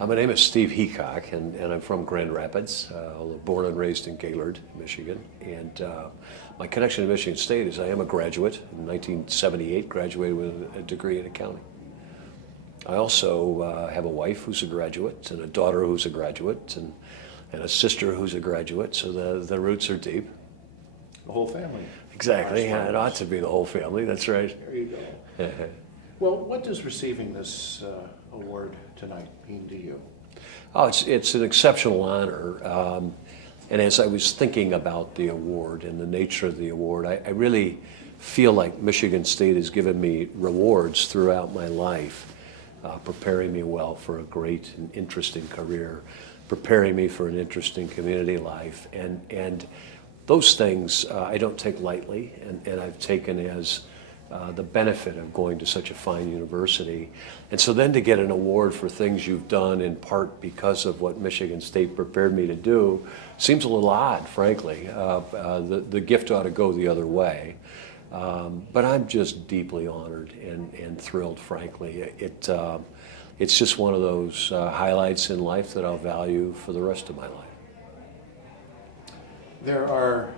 My name is Steve Heacock, and I'm from Grand Rapids, although born and raised in Gaylord, Michigan. And my connection to Michigan State is I am a graduate. In 1978, graduated with a degree in accounting. I also have a wife who's a graduate, and a daughter who's a graduate, and a sister who's a graduate, so the roots are deep. The whole family. Exactly, yeah, it ought to be the whole family, that's right. There you go. Well, what does receiving this award tonight mean to you? Oh, it's an exceptional honor. And as I was thinking about the award and the nature of the award, I really feel like Michigan State has given me rewards throughout my life, preparing me well for a great and interesting career, preparing me for an interesting community life. And those things I don't take lightly, and I've taken as the benefit of going to such a fine university. And so then to get an award for things you've done in part because of what Michigan State prepared me to do seems a little odd, frankly. The gift ought to go the other way. But I'm just deeply honored and thrilled, frankly. It's just one of those highlights in life that I'll value for the rest of my life. There are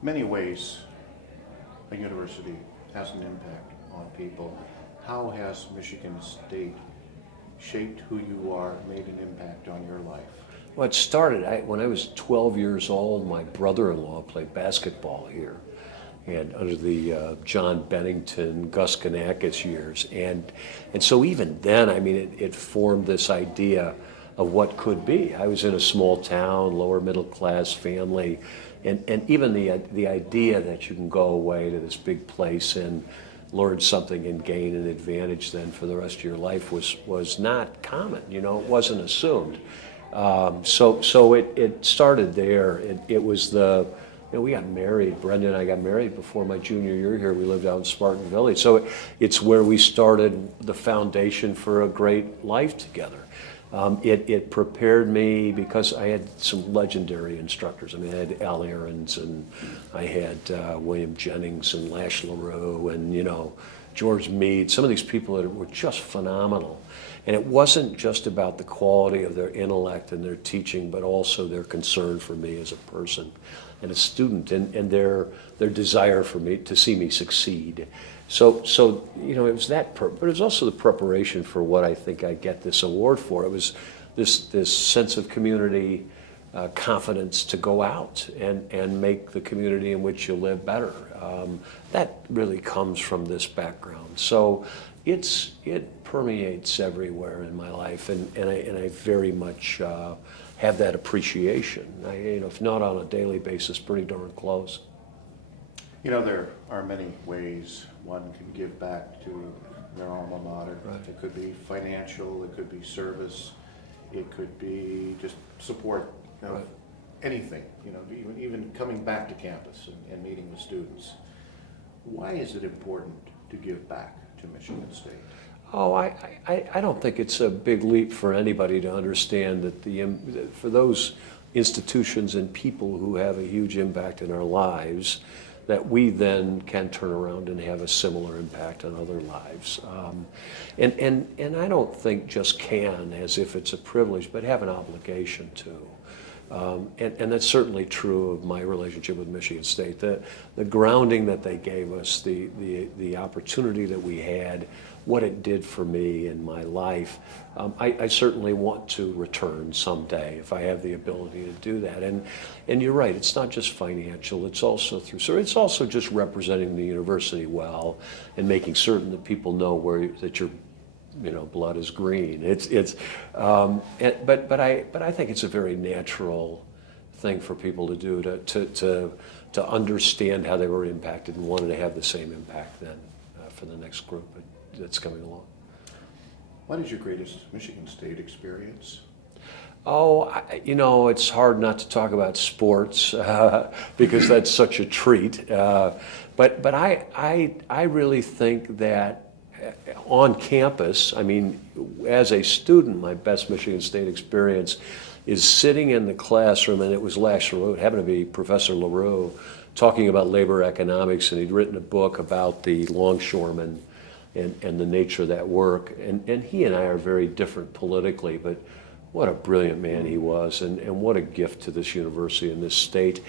many ways a university has an impact on people. How has Michigan State shaped who you are, made an impact on your life? Well, it started when I was 12 years old. My brother-in-law played basketball here, and under the John Bennington, Gus Ganakis years, and so even then, I mean, it formed this idea of what could be. I was in a small town, lower middle class family, and even the idea that you can go away to this big place and learn something and gain an advantage then for the rest of your life was not common. You know, it wasn't assumed. So it started there. It was we got married. Brenda and I got married before my junior year here. We lived out in Spartan Village. So it's where we started the foundation for a great life together. It prepared me because I had some legendary instructors. I mean, I had Al Ahrens, and I had William Jennings and Lash LaRue and, George Meade, some of these people that were just phenomenal. And it wasn't just about the quality of their intellect and their teaching, but also their concern for me as a person and a student, and their desire for me to see me succeed. So it was that, but it was also the preparation for what I think I get this award for. It was this sense of community confidence to go out and make the community in which you live better. That really comes from this background. So it permeates everywhere in my life, and I very much have that appreciation. If not on a daily basis, pretty darn close. There are many ways one can give back to their alma mater. Right. It could be financial, it could be service, it could be just support, Right. anything, even coming back to campus and meeting with students. Why is it important to give back to Michigan State? Oh, I don't think it's a big leap for anybody to understand that for those institutions and people who have a huge impact in our lives, that we then can turn around and have a similar impact on other lives. And I don't think just can as if it's a privilege, but have an obligation to. And that's certainly true of my relationship with Michigan State. The grounding that they gave us, the opportunity that we had, what it did for me in my life, I certainly want to return someday if I have the ability to do that. And you're right, it's not just financial, it's also it's also just representing the university well and making certain that people know that your blood is green. But I think it's a very natural thing for people to do to understand how they were impacted and wanted to have the same impact then for the next group that's coming along. What is your greatest Michigan State experience? Oh, it's hard not to talk about sports because that's such a treat. But I really think that on campus, I mean, as a student, my best Michigan State experience is sitting in the classroom, and it was Lash LaRue, it happened to be Professor LaRue, talking about labor economics, and he'd written a book about the longshoremen and the nature of that work. And he and I are very different politically, but what a brilliant man he was, and what a gift to this university and this state.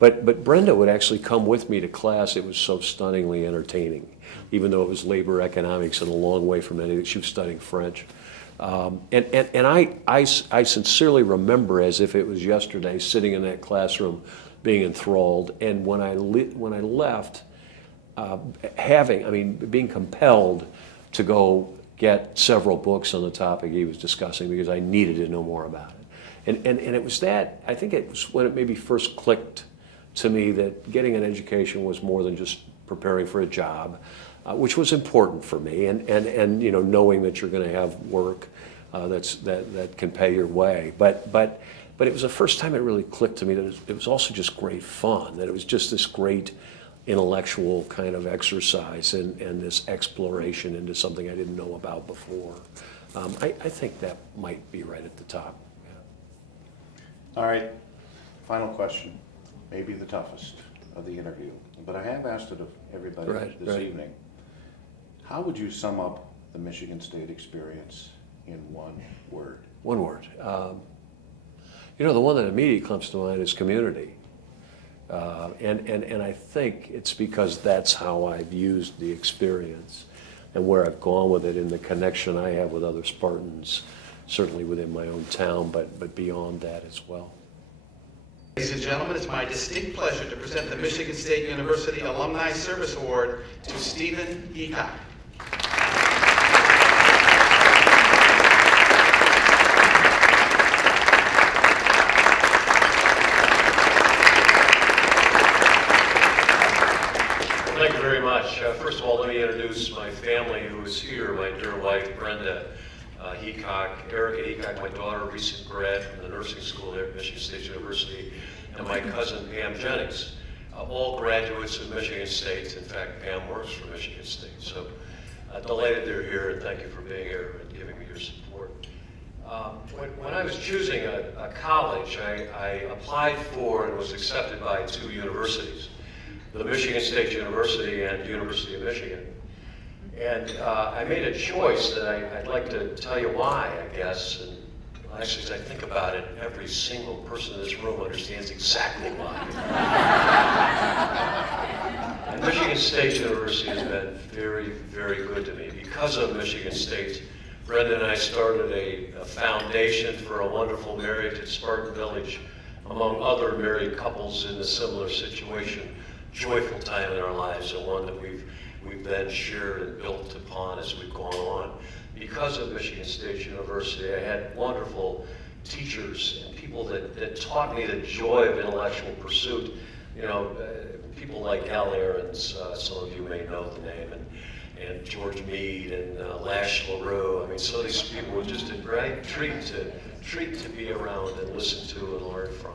But Brenda would actually come with me to class. It was so stunningly entertaining, even though it was labor economics and a long way from anything. She was studying French. And I sincerely remember, as if it was yesterday, sitting in that classroom being enthralled. And when I left, being compelled to go get several books on the topic he was discussing, because I needed to know more about it. And it was that, I think it was when it maybe first clicked to me that getting an education was more than just preparing for a job, which was important for me, and you know, knowing that you're going to have work that can pay your way. But it was the first time it really clicked to me that it was also just great fun, that it was just this great intellectual kind of exercise and this exploration into something I didn't know about before. I think that might be right at the top. Yeah. All right, final question, maybe the toughest of the interview, but I have asked it of everybody this evening. How would you sum up the Michigan State experience in one word? One word. You know, the one that immediately comes to mind is community. And I think it's because that's how I've used the experience and where I've gone with it, in the connection I have with other Spartans, certainly within my own town, but beyond that as well. Ladies and gentlemen, it's my distinct pleasure to present the Michigan State University Alumni Service Award to Stephen Heacock. Thank you very much. First of all, let me introduce my family who is here. My dear wife, Brenda Heacock, Erica Heacock, my daughter, a recent grad from the nursing school there at Michigan State University, and my cousin, Pam Jennings, all graduates of Michigan State. In fact, Pam works for Michigan State. So delighted they're here, and thank you for being here and giving me your support. When I was choosing a college, I applied for and was accepted by two universities, the Michigan State University and University of Michigan. And I made a choice that I'd like to tell you why, I guess. And actually, as I think about it, every single person in this room understands exactly why. And Michigan State University has been very, very good to me. Because of Michigan State, Brenda and I started a foundation for a wonderful marriage at Spartan Village, among other married couples in a similar situation. Joyful time in our lives, and one that we've then shared and built upon as we've gone on. Because of Michigan State University, I had wonderful teachers and people that taught me the joy of intellectual pursuit. You know, people like Al Ahrens, some of you may know the name, and George Meade and Lash LaRue. I mean, so these people were just a great treat to be around and listen to and learn from.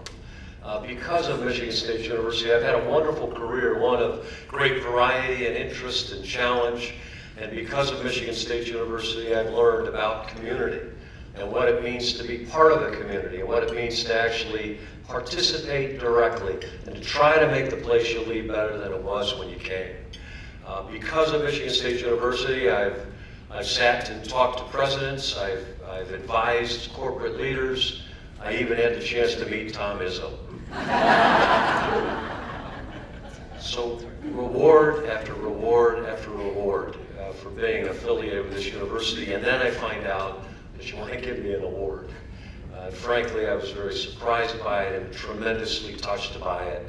Because of Michigan State University, I've had a wonderful career, one of great variety and interest and challenge. And because of Michigan State University, I've learned about community and what it means to be part of a community, and what it means to actually participate directly and to try to make the place you leave better than it was when you came. Because of Michigan State University, I've sat and talked to presidents, I've advised corporate leaders, I even had the chance to meet Tom Izzo. So reward after reward after reward for being affiliated with this university, and then I find out that you want to give me an award. Frankly, I was very surprised by it and tremendously touched by it.